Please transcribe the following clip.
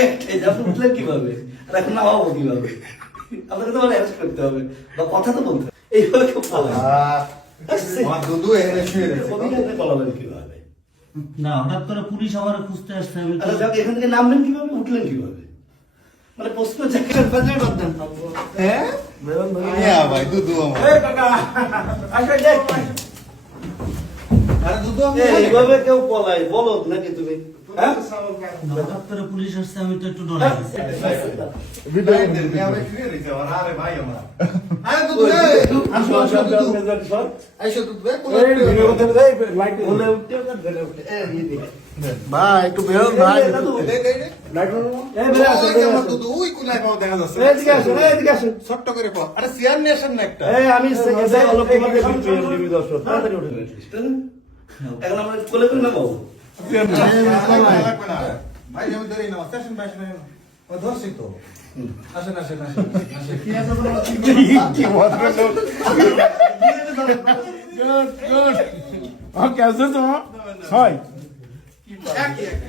এই যে আপনি উঠলেন কিভাবে আর এখন নামাবো কিভাবে? আপনাকে তো অ্যারেস্ট করতে হবে বা কথা তো বলতে হবে। এইভাবে কেউ পালায় অভিনয় পালাবেন কিভাবে? না হঠাৎ করে পুলিশ আমার খুঁজতে আসছে আমি তো- আচ্ছা যাক, এখান থেকে নামলেন কিভাবে, উঠলেন কিভাবে? মানে প্রশ্ন জায়গার বাজে বাদদান। ভাই দুধু আমার আরে দুধু আমি এইভাবে কেউ পলায় বলো নাকি তুমি? হ্যাঁ? হঠাৎ করে পুলিশ আসছে আমি তো একটু ডরে গেছি। আরে ভাই আমার আরে দুধু আসো আসো দুধু আইসো দুধু বলে উঠতে হবে, ধরে উঠতে। এই দিকে। ভাই একটু বেরোন ভাই। এই দাদু, দে দে দে এই বেরে আসো, ওই বেরে আমার আসো। দুধু ওই কোনায় পাও দেখা যাচ্ছে এদিকে আসো, এদিকে আসো। ছোট্ট করে পাও আরে চেয়ার নিয়ে আসেন না একটা এই আমি তাড়াতাড়ি উঠে গেছিস, তাই না? এখন আমরা কোলে করে নামাবো। ভাই আমি ধরে নাও স্টেশন বাইশ না ও ধরছি তো আসেন আসেন আসেন কি ভদ্রলোক। Good, good. कैसे तो হয় একই একই